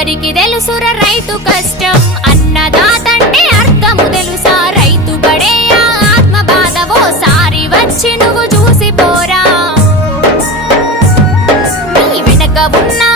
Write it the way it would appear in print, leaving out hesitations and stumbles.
ఎవరికి తెలుసుర రైతు కష్టం అన్నదాతంటే అర్థము తెలుసా రైతు పడే ఆత్మ బాధ ఓసారి వచ్చి నువ్వు చూసిపోరా నీ వెనక ఉన్నా